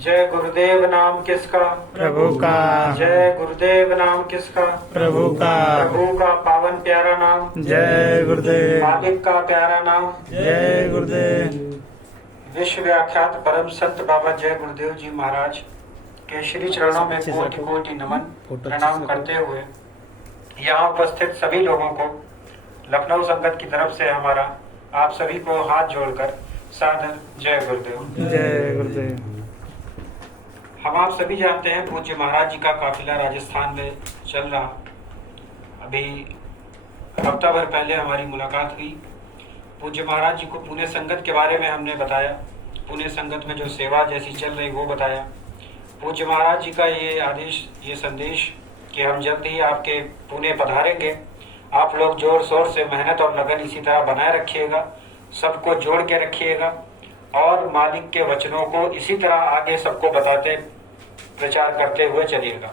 जय गुरुदेव नाम किसका? प्रभु का। जय गुरुदेव नाम किसका? प्रभु का। प्रभु का पावन प्यारा नाम। जय गुरुदेव। मालिक का प्यारा नाम। जय गुरुदेव। विश्व व्याख्यात परम संत बाबा जय गुरुदेव जी महाराज के श्री चरणों में कोटि कोटि नमन प्रणाम करते हुए यहाँ उपस्थित सभी लोगों को लखनऊ संगत की तरफ से हमारा आप सभी को हाथ जोड़कर सादर जय गुरुदेव। जय गुरुदेव। हम आप सभी जानते हैं पूज्य महाराज जी का काफिला राजस्थान में चल रहा। अभी हफ्ता भर पहले हमारी मुलाकात हुई। पूज्य महाराज जी को पुणे संगत के बारे में हमने बताया, पुणे संगत में जो सेवा जैसी चल रही वो बताया। पूज्य महाराज जी का ये आदेश, ये संदेश कि हम जल्द ही आपके पुणे पधारेंगे। आप लोग जोर शोर से मेहनत और लगन इसी तरह बनाए रखिएगा, सबको जोड़ के रखिएगा और मालिक के वचनों को इसी तरह आगे सबको बताते प्रचार करते हुए चलिएगा।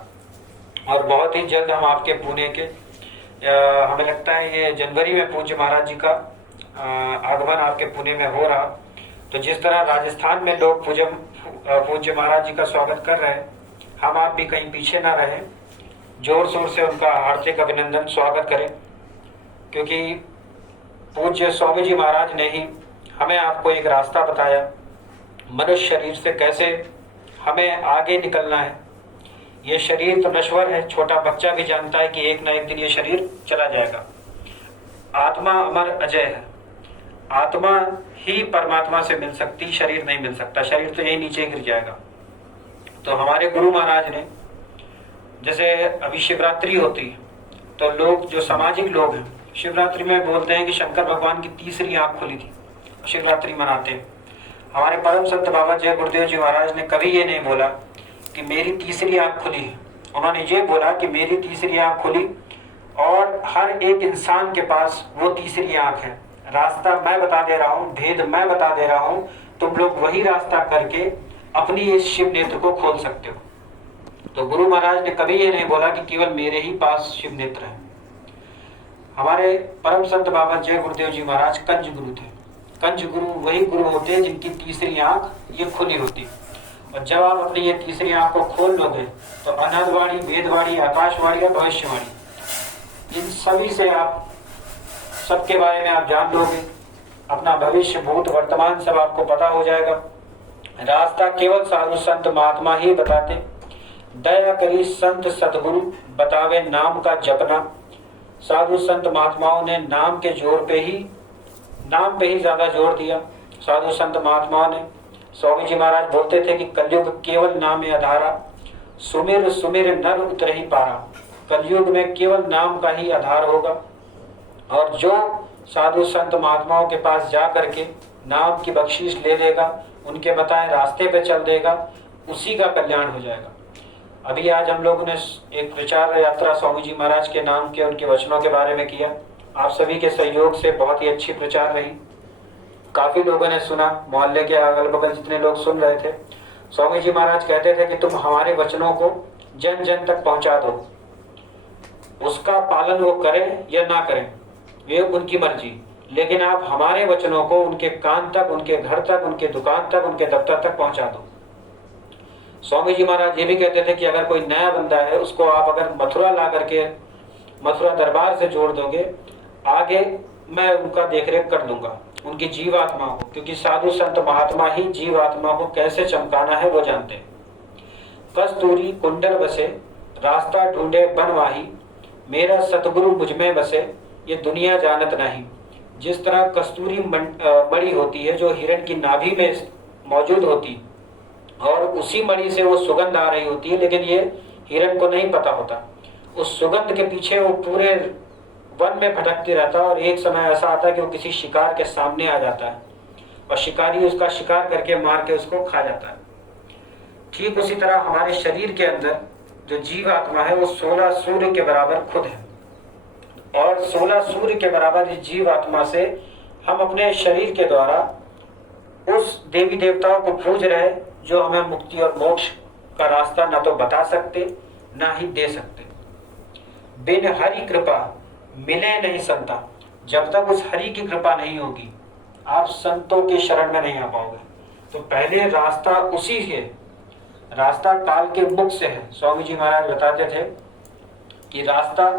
और बहुत ही जल्द हम आपके पुणे के हमें लगता है ये जनवरी में पूज्य महाराज जी का आगमन आपके पुणे में हो रहा। तो जिस तरह राजस्थान में लोग पूज्य महाराज जी का स्वागत कर रहे हैं, हम आप भी कहीं पीछे ना रहें, जोर शोर से उनका हार्दिक अभिनंदन स्वागत करें। क्योंकि पूज्य स्वामी जी महाराज ने ही हमें आपको एक रास्ता बताया, मनुष्य शरीर से कैसे हमें आगे निकलना है। ये शरीर तो नश्वर है, छोटा बच्चा भी जानता है कि एक ना एक दिन ये शरीर चला जाएगा। आत्मा अमर अजय है, आत्मा ही परमात्मा से मिल सकती, शरीर नहीं मिल सकता, शरीर तो यही नीचे गिर जाएगा। तो हमारे गुरु महाराज ने, जैसे अभी शिवरात्रि होती है तो लोग जो सामाजिक लोग हैं शिवरात्रि में बोलते हैं कि शंकर भगवान की तीसरी आंख खुली थी, शिवरात्रि मनाते हैं। हमारे परम संत बाबा जय गुरुदेव जी महाराज ने कभी ये नहीं बोला कि मेरी तीसरी आंख खुली है। उन्होंने ये बोला कि मेरी तीसरी आंख खुली और हर एक इंसान के पास वो तीसरी आंख है। रास्ता मैं बता दे रहा हूँ, भेद मैं बता दे रहा हूँ, तुम लोग वही रास्ता करके अपनी इस शिव नेत्र को खोल सकते हो। तो गुरु महाराज ने कभी ये नहीं बोला कि केवल मेरे ही पास शिव नेत्र है। हमारे परम संत बाबा जय गुरुदेव जी महाराज कंज गुरु थे। कंज गुरु वही गुरु होते हैं जिनकी तीसरी आंख ये खुली होती है। और जब आप अपनी ये तीसरी आंख को खोल लोगे तो अनहदवाणी, वेदवाणी, आकाशवाणी और भविष्यवाणी, इन सभी से आप सबके बारे में आप जान लोगे। अपना भविष्य, भूत, वर्तमान सब आपको पता हो जाएगा। रास्ता केवल साधु संत महात्मा ही बताते। दया करी संत सतगुरु बतावे नाम का जपना। साधु संत महात्माओं ने नाम के जोर पे ही, नाम पे ही ज्यादा जोर दिया। साधु संत महात्माओं ने, स्वामी जी महाराज बोलते थे कि कलयुग केवल नाम आधारा, सुमिर सुमिर नर उतरहि पारा। कलयुग में केवल नाम का ही आधार होगा। और जो साधु संत महात्माओं के पास जा करके नाम की बख्शीश ले लेगा, उनके बताए रास्ते पे चल देगा, उसी का कल्याण हो जाएगा। अभी आज हम लोगों ने एक प्रचार यात्रा स्वामी जी महाराज के नाम के, उनके वचनों के बारे में किया। आप सभी के सहयोग से बहुत ही अच्छी प्रचार रही। काफी लोगों ने सुना, मोहल्ले के अगल बगल जितने लोग सुन रहे थे। स्वामी जी महाराज कहते थे कि तुम हमारे वचनों को जन जन तक पहुंचा दो, उसका पालन वो करें या ना करें ये उनकी मर्जी, लेकिन आप हमारे वचनों को उनके कान तक, उनके घर तक, उनके दुकान तक, उनके दफ्तर तक पहुंचा दो। स्वामी जी महाराज ये भी कहते थे कि अगर कोई नया बंदा है उसको आप अगर मथुरा ला करके मथुरा दरबार से जोड़ दोगे, आगे मैं उनका देखरेख कर दूंगा, उनकी जीवात्मा को, क्योंकि साधु संत महात्मा ही जीवात्मा को कैसे चमकाना है वो जानते हैं। कस्तूरी कुंडल बसे रास्ता ढूंढे बनवाही, मेरा सतगुरु मुझमें बसे ये दुनिया जानत नहीं। जिस तरह कस्तूरी मणि होती है जो हिरण की नाभि में मौजूद होती और उसी मणि से वो सुगंध आ रही होती है, लेकिन ये हिरण को नहीं पता होता। उस सुगंध के पीछे वो पूरे वन में भटकते रहता है और एक समय ऐसा आता है कि वो किसी शिकार के सामने आ जाता है और शिकारी उसका शिकार करके मार के उसको खा जाता है। ठीक उसी तरह हमारे शरीर के अंदर जो जीव आत्मा है वो 16 सूर्य के बराबर खुद है और 16 सूर्य के बराबर इस जीव आत्मा से हम अपने शरीर के द्वारा उस देवी देवताओं को पूज रहे जो हमें मुक्ति और मोक्ष का रास्ता न तो बता सकते ना ही दे सकते। बिन हरि कृपा मिले नहीं संता, जब तक उस हरि की कृपा नहीं होगी आप संतों के शरण में नहीं आ पाओगे। तो पहले रास्ता उसी है रास्ता काल के मुख से है। स्वामी जी महाराज बताते थे कि रास्ता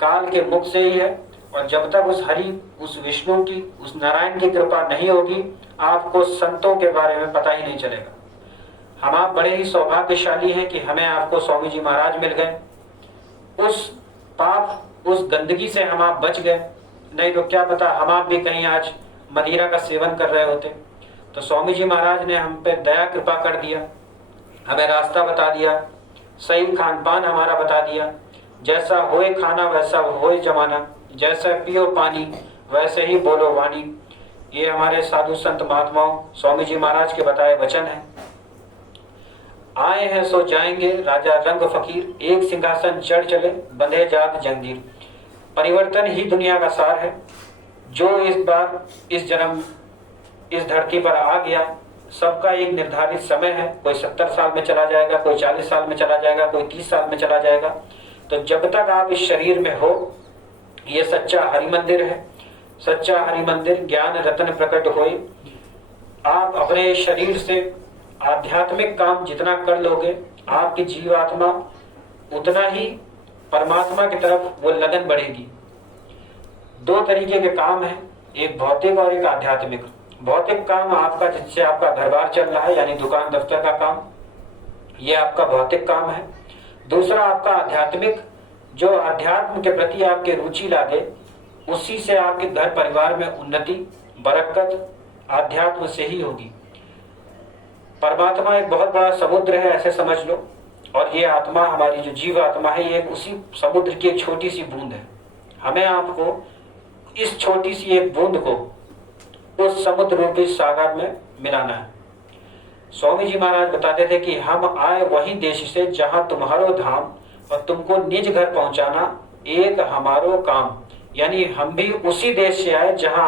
काल के मुख से ही है, और जब तक उस हरि, उस विष्णु की, उस नारायण की कृपा नहीं होगी, आपको संतों के बारे में पता ही नहीं चलेगा। हम आप बड़े ही सौभाग्यशाली हैं कि हमें आपको स्वामी जी महाराज मिल गए। उस पाप, उस गंदगी से हम आप बच गए, नहीं तो क्या पता हम आप भी कहीं आज मदिरा का सेवन कर रहे होते। तो स्वामी जी महाराज ने हम पे दया कृपा कर दिया, हमें रास्ता बता दिया, सही खान पान हमारा बता दिया। जैसा होए खाना वैसा होए जमाना, जैसा पियो पानी वैसे ही बोलो वाणी। ये हमारे साधु संत महात्माओं स्वामी जी महाराज के बताए वचन है। आए हैं सो जाएंगे राजा रंग फकीर, एक सिंहासन चढ़ चले बंधे जात जंगीर। परिवर्तन ही दुनिया का सार है। जो इस बार इस जन्म इस धरती पर आ गया, सबका एक निर्धारित समय है। कोई 70 साल में चला जाएगा, कोई 40 साल में चला जाएगा, कोई 30 साल में चला जाएगा। तो जब तक आप इस शरीर में हो, ये सच्चा हरि मंदिर है। सच्चा हरि मंदिर ज्ञान रत्न प्रकट होए। आप अपने शरीर से आध्यात्मिक काम जितना कर लोगे, आपकी जीवात्मा उतना ही परमात्मा की तरफ वो लगन बढ़ेगी। दो तरीके के काम है, एक भौतिक और एक आध्यात्मिक। भौतिक काम आपका, जिससे आपका घर बार चल रहा है, यानी दुकान दफ्तर का काम, ये आपका भौतिक काम है। दूसरा आपका आध्यात्मिक, जो अध्यात्म के प्रति आपके रुचि लागे, उसी से आपके घर परिवार में उन्नति, बरकत आध्यात्म से ही होगी। परमात्मा एक बहुत बड़ा समुद्र है, ऐसे समझ लो, और ये आत्मा, हमारी जो जीव आत्मा है, ये उसी समुद्र की एक छोटी सी बूंद है। हमें आपको इस छोटी सी एक बूंद को उस समुद्र रूपी सागर में मिलाना है। स्वामी जी महाराज बताते थे कि हम आए वही देश से जहां तुम्हारो धाम, और तुमको निज घर पहुंचाना एक हमारो काम। यानी हम भी उसी देश से आए जहां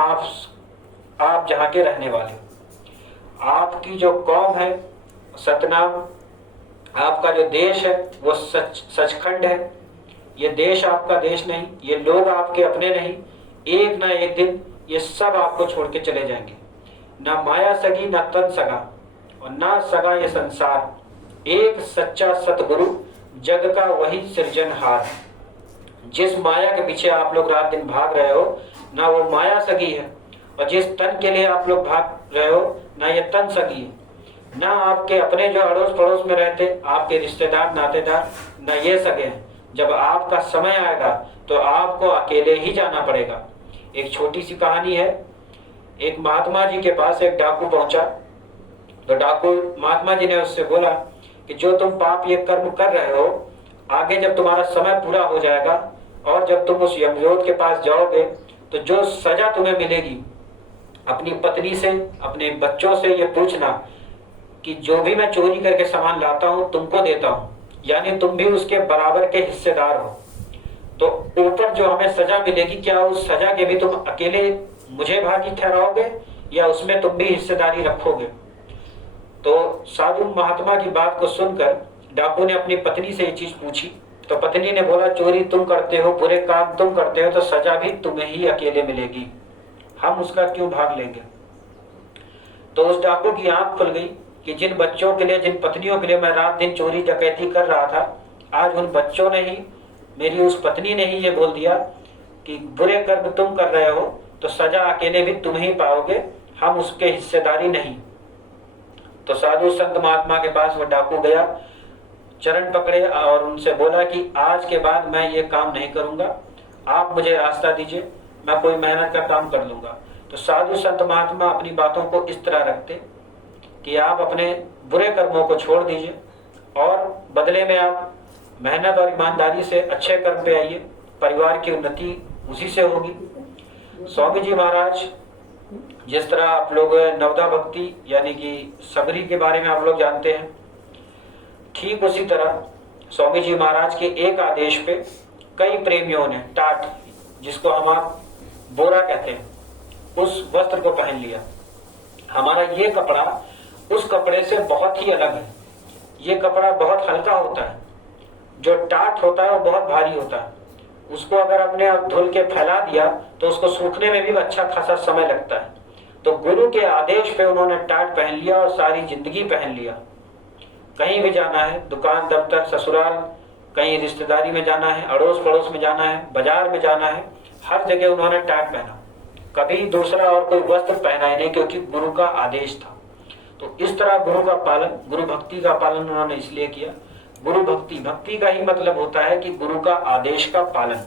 आप जहां के रहने वाले। आपकी जो कौम है सतनाम, आपका जो देश है वो सचखंड है। ये देश आपका देश नहीं, ये लोग आपके अपने नहीं। एक ना एक दिन ये सब आपको छोड़ के चले जाएंगे। ना माया सगी ना तन सगा, और ना सगा ये संसार। एक सच्चा सतगुरु जग का वही सृजनहार। जिस माया के पीछे आप लोग रात दिन भाग रहे हो, ना वो माया सगी है, और जिस तन के लिए आप लोग भाग रहे हो, ना ये तन सगी है। ना आपके अपने जो अड़ोस पड़ोस में रहते, आपके रिश्तेदार नातेदार, ना ये सगे हैं। जब आपका समय आएगा तो आपको अकेले ही जाना पड़ेगा। एक छोटी सी कहानी है। एक महात्मा जी के पास एक डाकू पहुंचा, तो डाकू महात्मा जी ने उससे बोला कि जो तुम पाप ये कर्म कर रहे हो, आगे जब तुम्हारा समय पूरा हो जाएगा और जब तुम उस यमदूत के पास जाओगे, तो जो सजा तुम्हें मिलेगी, अपनी पत्नी से, अपने बच्चों से ये पूछना कि जो भी मैं चोरी करके सामान लाता हूं तुमको देता हूं, यानी तुम भी उसके बराबर के हिस्सेदार हो। तो ऊपर जो हमें सजा मिलेगी, क्या उस सजा के भी तुम अकेले मुझे भागी ठहराओगे, या उसमें तुम भी हिस्सेदारी रखोगे? तो साधु महात्मा की बात को सुनकर डाकू ने अपनी पत्नी से ये चीज पूछी। तो पत्नी ने बोला, चोरी तुम करते हो, बुरे काम तुम करते हो, तो सजा भी तुम्हें ही अकेले मिलेगी, हम उसका क्यों भाग लेंगे? तो उस डाकू की आंख खुल गई कि जिन बच्चों के लिए, जिन पत्नियों के लिए मैं रात दिन चोरी डकैती कर रहा था, आज उन बच्चों ने ही, मेरी उस पत्नी ने ही ये बोल दिया कि बुरे कर्म तुम कर रहे हो तो सजा अकेले भी तुम ही पाओगे, हम उसके हिस्सेदारी नहीं। तो साधु संत महात्मा के पास वो डाकू गया, चरण पकड़े और उनसे बोला कि आज के बाद मैं ये काम नहीं करूंगा, आप मुझे रास्ता दीजिए, मैं कोई मेहनत का काम कर लूंगा। तो साधु संत महात्मा अपनी बातों को इस तरह रखते कि आप अपने बुरे कर्मों को छोड़ दीजिए और बदले में आप मेहनत और ईमानदारी से अच्छे कर्म पे आइए, परिवार की उन्नति उसी से होगी। स्वामी जी महाराज, जिस तरह आप लोग नवदा भक्ति यानी कि सबरी के बारे में आप लोग जानते हैं, ठीक उसी तरह स्वामी जी महाराज के एक आदेश पे कई प्रेमियों ने टाट, जिसको हम आप बोरा कहते हैं, उस वस्त्र को पहन लिया। हमारा ये कपड़ा उस कपड़े से बहुत ही अलग है। ये कपड़ा बहुत हल्का होता है, जो टाट होता है वो बहुत भारी होता है। उसको अगर अपने आप धुल के फैला दिया तो उसको सूखने में भी अच्छा खासा समय लगता है। तो गुरु के आदेश पे उन्होंने टाट पहन लिया और सारी जिंदगी पहन लिया। कहीं भी जाना है, दुकान, दफ्तर, ससुराल, कहीं रिश्तेदारी में जाना है, अड़ोस पड़ोस में जाना है, बाजार में जाना है, हर जगह उन्होंने टैग पहना, कभी दूसरा और कोई वस्त्र पहना ही नहीं, क्योंकि गुरु का आदेश था। तो इस तरह गुरु का पालन, गुरु भक्ति का पालन उन्होंने इसलिए किया। गुरु भक्ति, भक्ति का ही मतलब होता है कि गुरु का आदेश का पालन,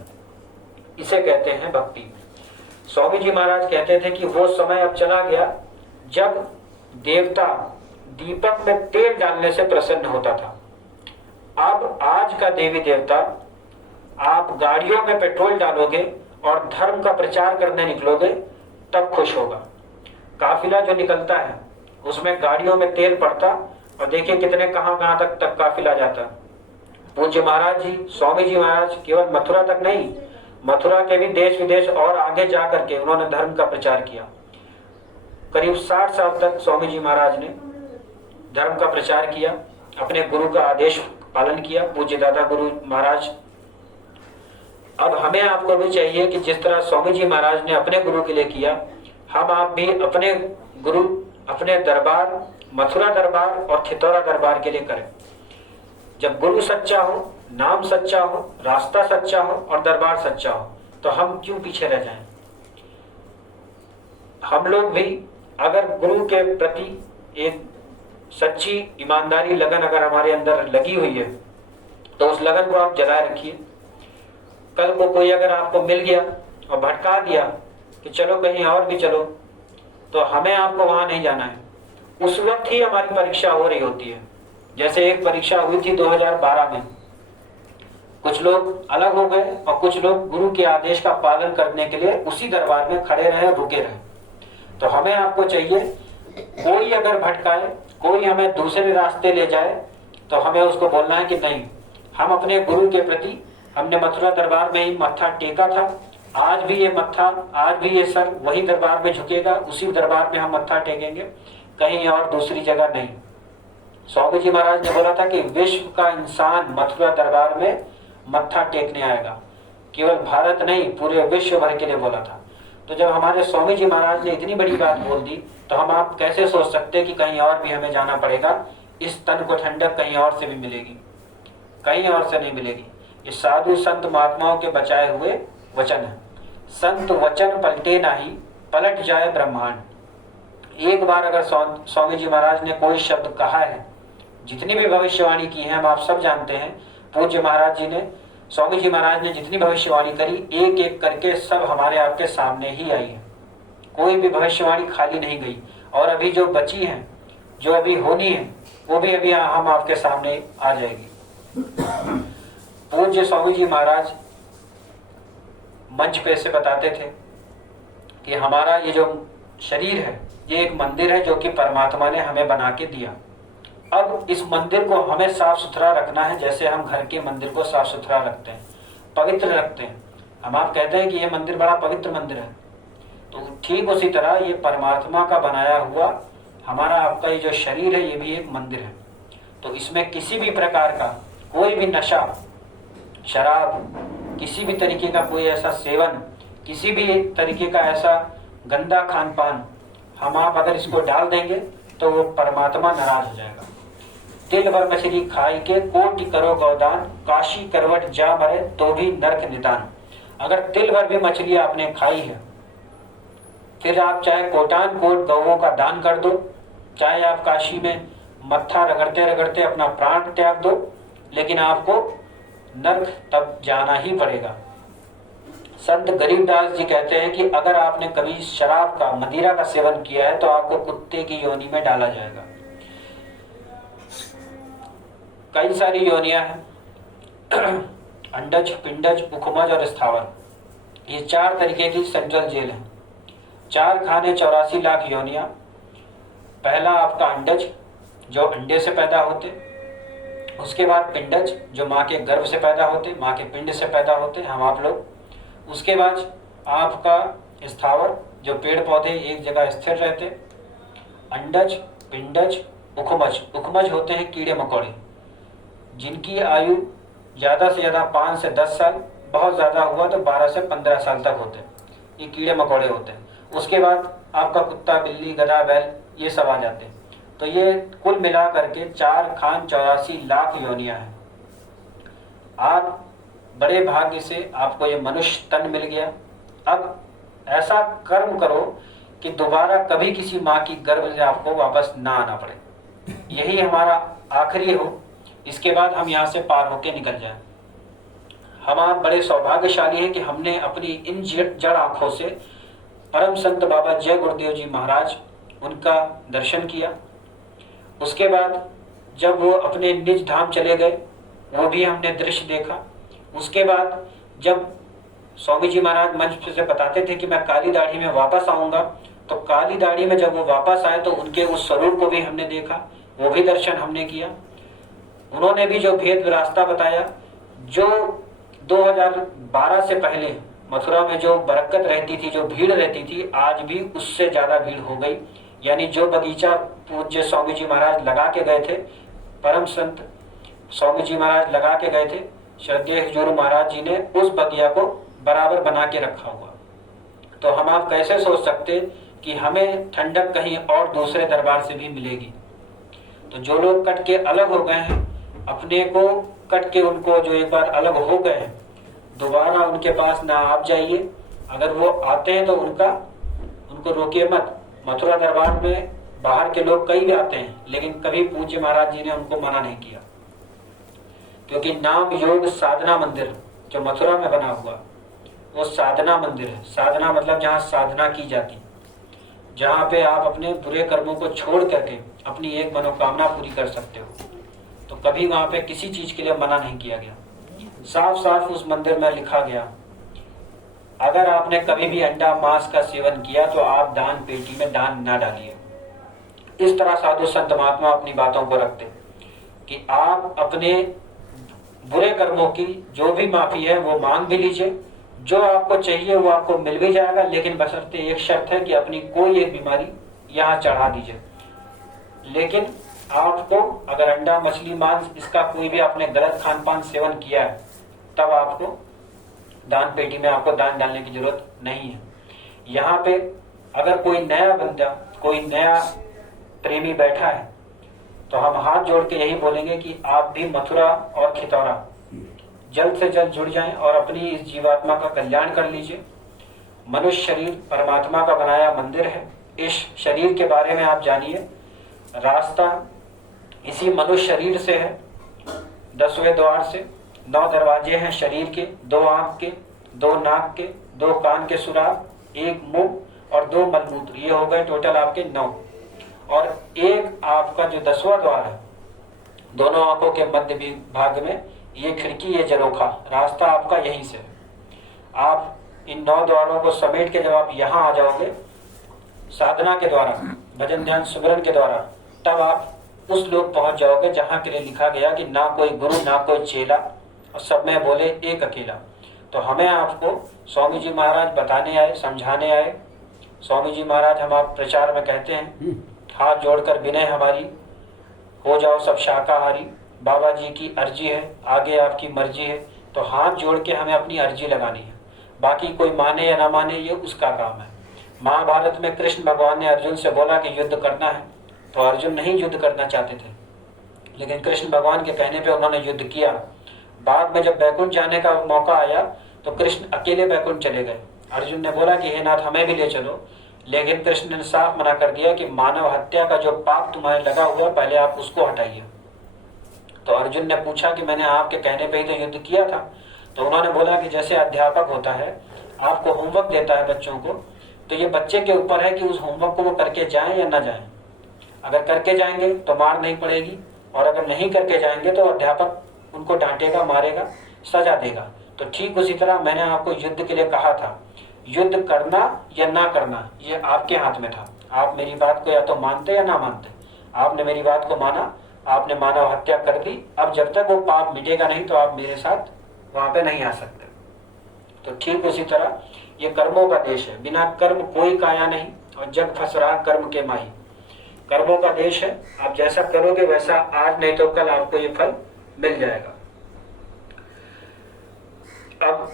इसे कहते हैं भक्ति। स्वामी जी महाराज कहते थे कि वो समय अब चला गया जब देवता दीपक में तेल डालने से प्रसन्न होता था। अब आज का देवी देवता, आप गाड़ियों में पेट्रोल डालोगे और धर्म का प्रचार करने निकलोगे तब खुश होगा। काफिला जो निकलता है उसमें गाड़ियों में तेल पड़ता, और देखिए कितने कहां तक काफिला जाता। पूज्य महाराज जी, स्वामी जी महाराज केवल मथुरा तक नहीं, मथुरा के भी देश विदेश और आगे जा करके उन्होंने धर्म का प्रचार किया। करीब 60 साल तक स्वामी जी महाराज ने धर्म का प्रचार किया, अपने गुरु का आदेश पालन किया, पूज्य दादा गुरु महाराज। अब हमें आपको भी चाहिए कि जिस तरह स्वामी जी महाराज ने अपने गुरु के लिए किया, हम आप भी अपने गुरु, अपने दरबार, मथुरा दरबार और खितौरा दरबार के लिए करें। जब गुरु सच्चा हो, नाम सच्चा हो, रास्ता सच्चा हो और दरबार सच्चा हो, तो हम क्यों पीछे रह जाएं? हम लोग भी अगर गुरु के प्रति एक सच्ची ईमानदारी, लगन अगर हमारे अंदर लगी हुई है, तो उस लगन को आप जलाए रखिए। कल को कोई अगर आपको मिल गया और भटका दिया कि चलो कहीं और भी चलो, तो हमें आपको वहां नहीं जाना है। उस वक्त ही हमारी परीक्षा हो रही होती है। जैसे एक परीक्षा हुई थी 2012 में, कुछ लोग अलग हो गए और कुछ लोग गुरु के आदेश का पालन करने के लिए उसी दरबार में खड़े रहे, रुके रहे। तो हमें आपको चाहिए, कोई अगर भटकाए, कोई हमें दूसरे रास्ते ले जाए, तो हमें उसको बोलना है कि नहीं, हम अपने गुरु के प्रति, हमने मथुरा दरबार में ही मत्था टेका था, आज भी ये मत्था, आज भी ये सर वही दरबार में झुकेगा, उसी दरबार में हम मत्था टेकेंगे, कहीं और दूसरी जगह नहीं। स्वामी जी महाराज ने बोला था कि विश्व का इंसान मथुरा दरबार में मत्था टेकने आएगा। केवल भारत नहीं, पूरे विश्व भर के लिए बोला था। तो जब हमारे स्वामी जी महाराज ने इतनी बड़ी बात बोल दी, तो हम आप कैसे सोच सकते कि कहीं और भी हमें जाना पड़ेगा? इस तन को ठंडक कहीं और से भी मिलेगी, कहीं और से नहीं मिलेगी। ये साधु संत महात्माओं के बचाए हुए वचन है। संत वचन पलटे नाही, पलट जाए ब्रह्मांड। एक बार अगर स्वामी जी महाराज ने कोई शब्द कहा है, जितनी भी भविष्यवाणी की है हम आप सब जानते हैं, पूज्य महाराज जी ने, स्वामी जी महाराज ने जितनी भविष्यवाणी करी, एक एक करके सब हमारे आपके सामने ही आई है। कोई भी भविष्यवाणी खाली नहीं गई। और अभी जो बची है, जो अभी होनी है, वो भी अभी हम आपके सामने आ जाएगी। पूज्य स्वामी जी महाराज मंच पे से बताते थे कि हमारा ये जो शरीर है, ये एक मंदिर है जो कि परमात्मा ने हमें बना के दिया। अब इस मंदिर को हमें साफ सुथरा रखना है, जैसे हम घर के मंदिर को साफ सुथरा रखते हैं, पवित्र रखते हैं। हम आप कहते हैं कि ये मंदिर बड़ा पवित्र मंदिर है, तो ठीक उसी तरह ये परमात्मा का बनाया हुआ हमारा आपका ये जो शरीर है, ये भी एक मंदिर है। तो इसमें किसी भी प्रकार का कोई भी नशा, शराब, किसी भी तरीके का कोई ऐसा सेवन, किसी भी तरीके का ऐसा गंदा खान पान हम आप अगर इसको डाल देंगे तो वो परमात्मा नाराज हो जाएगा। तिल भर मछली खाई के कोटि करो गौदान, काशी करवट जा मरे तो भी नरक निदान। अगर तिल भर भी मछली आपने खाई है, फिर आप चाहे कोटान कोट गौओं का दान कर दो, चाहे आप काशी में मत्था रगड़ते रगड़ते अपना प्राण त्याग दो, लेकिन आपको नरक तब जाना ही पड़ेगा। संत गरीबदास जी कहते हैं कि अगर आपने कभी शराब का, मदिरा का सेवन किया है, तो आपको कुत्ते की योनि में डाला जाएगा। कई सारी योनियां हैं, अंडज, पिंडज, उखमज और स्थावर। ये 4 तरीके की सेंट्रल जेल है। 4 खाने 84 लाख योनियां। पहला आपका अंडज, जो अंडे से पैदा होते, उसके बाद पिंडज, जो माँ के गर्भ से पैदा होते, माँ के पिंड से पैदा होते, हम आप लोग। उसके बाद आपका स्थावर, जो पेड़ पौधे एक जगह स्थिर रहते। अंडज, पिंडज, उखमज। उखमज होते हैं कीड़े मकोड़े, जिनकी आयु ज़्यादा से ज़्यादा 5 से 10 साल, बहुत ज़्यादा हुआ तो 12 से 15 साल तक होते हैं। ये कीड़े मकोड़े होते हैं। उसके बाद आपका कुत्ता, बिल्ली, गधा, बैल, ये सब आ जाते हैं। तो ये कुल मिला करके 4,84,00,000 योनियां हैं। आप बड़े भाग्य से आपको ये मनुष्य तन मिल गया। अब ऐसा कर्म करो कि दोबारा कभी किसी माँ की गर्भ से आपको वापस ना आना पड़े। यही हमारा आखिरी हो, इसके बाद हम यहाँ से पार होके निकल जाएं। हम आप बड़े सौभाग्यशाली हैं कि हमने अपनी इन जड़ आंखों से परम संत बाबा जय गुरुदेव जी महाराज उनका दर्शन किया। उसके बाद जब वो अपने निज धाम चले गए, वो भी हमने दृश्य देखा। उसके बाद जब स्वामी जी महाराज मंच से बताते थे कि मैं काली दाढ़ी में वापस आऊंगा, तो काली दाढ़ी में जब वो वापस आए तो उनके उस स्वरूप को भी हमने देखा, वो भी दर्शन हमने किया। उन्होंने भी जो भेद रास्ता बताया, जो 2012 से पहले मथुरा में जो बरकत रहती थी, जो भीड़ रहती थी, आज भी उससे ज्यादा भीड़ हो गई। यानी जो बगीचा पूज्य स्वामी जी महाराज लगा के गए थे, परम संत स्वामी जी महाराज लगा के गए थे, श्रद्धेय हुजूर महाराज जी ने उस बगिया को बराबर बना के रखा हुआ। तो हम आप कैसे सोच सकते कि हमें ठंडक कहीं और दूसरे दरबार से भी मिलेगी। तो जो लोग कट के अलग हो गए हैं, अपने को कट के उनको जो एक बार अलग हो गए हैं, दोबारा उनके पास ना आप जाइए। अगर वो आते हैं तो उनको रोकिए मत। मथुरा दरबार में बाहर के लोग कई भी आते हैं, लेकिन कभी पूज्य महाराज जी ने उनको मना नहीं किया, क्योंकि नाम योग साधना मंदिर जो मथुरा में बना हुआ वो साधना मंदिर है। साधना मतलब जहाँ साधना की जाती, जहाँ पे आप अपने बुरे कर्मों को छोड़ करके अपनी एक मनोकामना पूरी कर सकते हो। तो कभी वहाँ पे किसी चीज के लिए मना नहीं किया गया। साफ साफ उस मंदिर में लिखा गया, अगर आपने कभी भी अंडा मांस का सेवन किया तो आप दान पेटी में दान ना डालिए। इस तरह साधु संत महात्मा अपनी बातों को रखते कि आप अपने बुरे कर्मों की जो भी माफी है वो मांग भी लीजिए, जो आपको चाहिए वो आपको मिल भी जाएगा, लेकिन बशर्ते एक शर्त है कि अपनी कोई एक बीमारी यहाँ चढ़ा दीजिए। लेकिन आपको अगर अंडा मछली मांस इसका कोई भी आपने गलत खान पान सेवन किया है, तब आपको दान पेटी में आपको दान डालने की जरूरत नहीं है। यहाँ पे अगर कोई नया बंदा, कोई नया प्रेमी बैठा है, तो हम हाथ जोड़ के यही बोलेंगे कि आप भी मथुरा और खितौरा जल्द से जल्द जुड़ जाएं और अपनी इस जीवात्मा का कल्याण कर लीजिए। मनुष्य शरीर परमात्मा का बनाया मंदिर है। इस शरीर के बारे में आप जानिए। रास्ता इसी मनुष्य शरीर से है, 10वें द्वार से। 9 दरवाजे हैं शरीर के, 2 आंख के, 2 नाक के, 2 कान के सुराग, 1 मुंह और 2 मलमूत्र। ये हो गए टोटल आपके 9। और एक आपका जो 10वां द्वार है, दोनों आंखों के मध्य भाग में ये खिड़की, ये जरोखा, रास्ता आपका यहीं से है। आप इन 9 द्वारों को समेट के जब आप यहाँ आ जाओगे साधना के द्वारा, भजन ध्यान सुमिरन के द्वारा, तब आप उस लोग पहुंच जाओगे जहाँ के लिए लिखा गया कि ना कोई गुरु ना कोई चेला और सब में बोले एक अकेला। तो हमें आपको स्वामी जी महाराज बताने आए, समझाने आए। स्वामी जी महाराज हम आप प्रचार में कहते हैं, हाथ जोड़कर विनय हमारी, हो जाओ सब शाकाहारी। बाबा जी की अर्जी है, आगे आपकी मर्जी है। तो हाथ जोड़ के हमें अपनी अर्जी लगानी है। बाकी कोई माने या ना माने ये उसका काम है। महाभारत में कृष्ण भगवान ने अर्जुन से बोला कि युद्ध करना है, तो अर्जुन नहीं युद्ध करना चाहते थे, लेकिन कृष्ण भगवान के कहने पे उन्होंने युद्ध किया। बाद में जब बैकुंठ जाने का मौका आया तो कृष्ण अकेले बैकुंठ चले गए। अर्जुन ने बोला कि हे नाथ हमें भी ले चलो, लेकिन कृष्ण ने साफ मना कर दिया कि मानव हत्या का जो पाप तुम्हारे लगा हुआ पहले आप उसको हटाइए। तो अर्जुन ने पूछा कि मैंने आपके कहने पे ही तो युद्ध किया था। तो उन्होंने बोला कि जैसे अध्यापक होता है, आपको होमवर्क देता है बच्चों को, तो ये बच्चे के ऊपर है कि उस होमवर्क को वो करके जाएं या ना जाएं। अगर करके जाएंगे तो मार नहीं पड़ेगी, और अगर नहीं करके जाएंगे तो अध्यापक उनको डांटेगा, मारेगा, सजा देगा। तो ठीक उसी तरह मैंने आपको युद्ध के लिए कहा था, युद्ध करना या ना करना ये आपके हाथ में था। आप मेरी बात को या तो मानते या ना मानते। आपने मेरी बात को माना, आपने मानव हत्या कर दी। अब जब तक वो पाप मिटेगा नहीं तो आप मेरे साथ वहां पे नहीं आ सकते। तो ठीक उसी तरह ये कर्मों का देश है, बिना कर्म कोई काया नहीं, और जग फंस रहा कर्म के माही। कर्मों का देश है, आप जैसा करोगे वैसा आज नहीं तो कल आपको ये फल मिल जाएगा। अब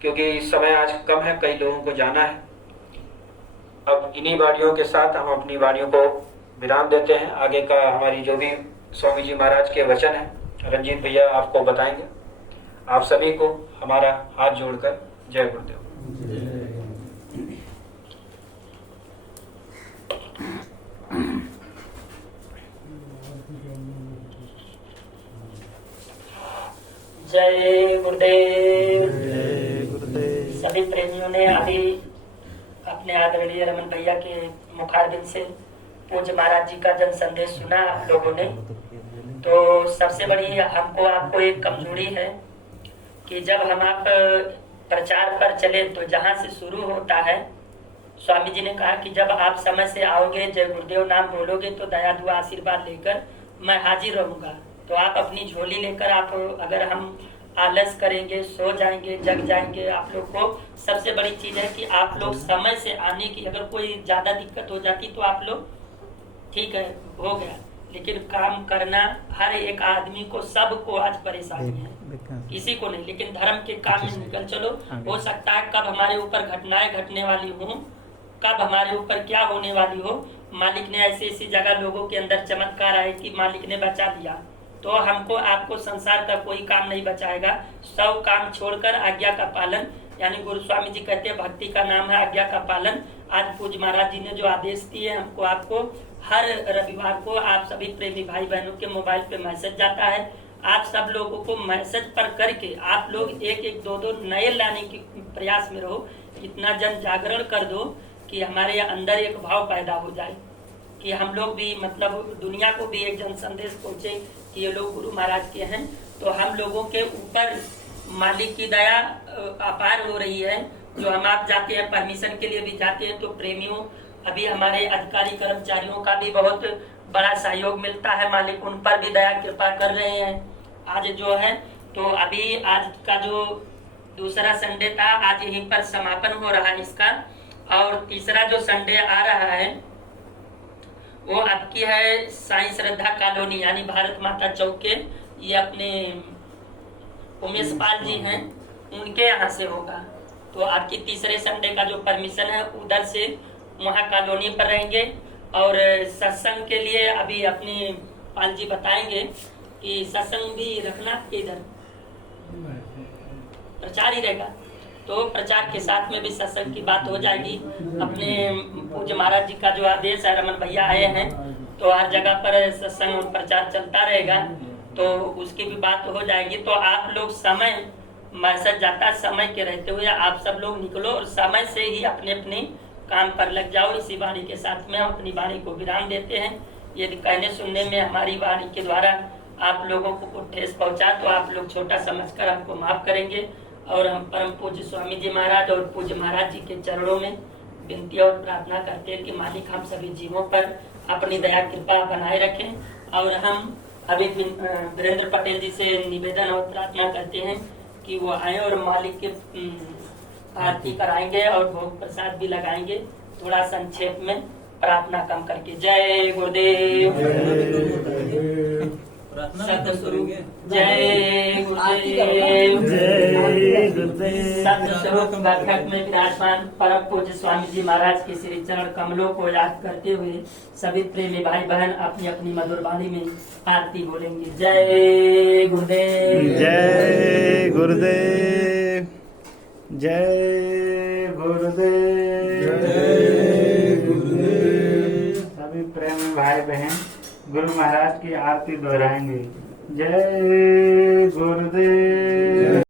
क्योंकि समय आज कम है, कई लोगों को जाना है। अब इन्हीं वाणियों के साथ हम अपनी वाणियों को विराम देते हैं। आगे का हमारी जो भी स्वामी जी महाराज के वचन है रंजीत भैया आपको बताएंगे। आप सभी को हमारा हाथ जोड़कर जय गुरुदेव। जय गुरुदेव। जय गुरुदेव। सभी प्रेमियों ने अभी अपने आदरणीय रमन भैया के मुखारबिंद से पूज्य महाराज जी का जन संदेश सुना आप लोगों ने। तो सबसे बड़ी हमको आपको एक कमजोरी है कि जब हम आप प्रचार पर चले तो जहाँ से शुरू होता है, स्वामी जी ने कहा कि जब आप समय से आओगे, जय गुरुदेव नाम बोलोगे तो दया दुआ आशीर्वाद लेकर मैं हाजिर रहूंगा। तो आप अपनी झोली लेकर आप अगर हम आलस करेंगे, सो जाएंगे, जग जाएंगे, आप लोग को सबसे बड़ी चीज है कि आप लोग समय से आने की, अगर कोई ज्यादा दिक्कत हो जाती तो आप लोग ठीक है हो गया, लेकिन काम करना हर एक आदमी को, सबको आज परेशानी है, किसी को नहीं, लेकिन धर्म के काम में निकल चलो। हो सकता है कब हमारे ऊपर घटनाएं घटने वाली हो, कब हमारे ऊपर क्या होने वाली हो, मालिक ने ऐसी ऐसी जगह लोगों के अंदर चमत्कार आए कि मालिक ने बचा दिया। तो हमको आपको संसार का कोई काम नहीं बचाएगा। सब काम छोड़कर आज्ञा का पालन, यानी गुरु स्वामी जी कहते हैं भक्ति का नाम है आज्ञा का पालन। आज पूज्य महाराज जी ने जो आदेश दिए हमको, आपको हर रविवार को आप सभी प्रेमी भाई बहनों के मोबाइल पे मैसेज जाता है। आप सब लोगों को मैसेज पर करके आप लोग एक एक दो दो नए लाने के प्रयास में रहो। इतना जन जागरण कर दो कि हमारे अंदर एक भाव पैदा हो जाए कि हम लोग भी मतलब दुनिया को भी एक जन संदेश पहुंचे कि ये लोग गुरु महाराज के हैं। तो हम लोगों के ऊपर मालिक की दया अपार हो रही है। जो हम आप जाते हैं परमिशन के लिए भी जाते हैं तो प्रेमियों, अभी हमारे अधिकारी कर्मचारियों का भी बहुत बड़ा सहयोग मिलता है, मालिक उन पर भी दया कृपा कर रहे हैं। आज जो है तो अभी आज का जो दूसरा संडे था, आज यहीं पर समापन हो रहा है इसका, और तीसरा जो संडे आ रहा है वो आपकी है साईं श्रद्धा कॉलोनी, यानी भारत माता चौक के, ये अपने उमेश पाल जी हैं, उनके यहाँ से होगा। तो आपकी तीसरे संडे का जो परमिशन है उधर से वहाँ कॉलोनी पर रहेंगे। और सत्संग के लिए अभी अपने पाल जी बताएंगे कि सत्संग भी रखना इधर प्रचार ही रहेगा, तो प्रचार के साथ में भी सत्संग की बात हो जाएगी। अपने पूज्य महाराज जी का जो आदेश है, रमन भैया आए हैं तो हर जगह पर सत्संग और प्रचार चलता रहेगा, तो उसकी भी बात हो जाएगी। तो आप लोग समय, मैसेज जाता समय के रहते हुए आप सब लोग निकलो और समय से ही अपने अपने काम पर लग जाओ। इसी वाणी के साथ में हम अपनी वाणी को विराम देते हैं। यदि कहने सुनने में हमारी वाणी के द्वारा आप लोगों को ठेस पहुंचा तो आप लोग छोटा समझकर हमको माफ करेंगे। और हम परम पूज्य स्वामी जी महाराज और पूज्य महाराज जी के चरणों में विनती और प्रार्थना करते हैं कि मालिक हम सभी जीवों पर अपनी दया कृपा बनाए रखें। और हम अभी वीरेंद्र पटेल जी से निवेदन और प्रार्थना करते हैं कि वो आए और मालिक के आरती कराएंगे और भोग प्रसाद भी लगाएंगे, थोड़ा संक्षेप में प्रार्थना कम करके। जय गुरुदेव। सतस्वरूप जय गुरुदेव। जय गुरुदेव। सतस्वरूप बैठक में विराजमान परम पूज्य स्वामी जी महाराज के श्री चरण कमलों को याद करते हुए सभी प्रेमी भाई बहन अपनी अपनी मधुर वाणी में आरती बोलेंगे। जय गुरुदेव। जय गुरुदेव। जय गुरुदेव। जय गुरुदेव। सभी प्रेमी भाई बहन गुरु महाराज की आरती दोहराएंगे। जय गुरुदेव।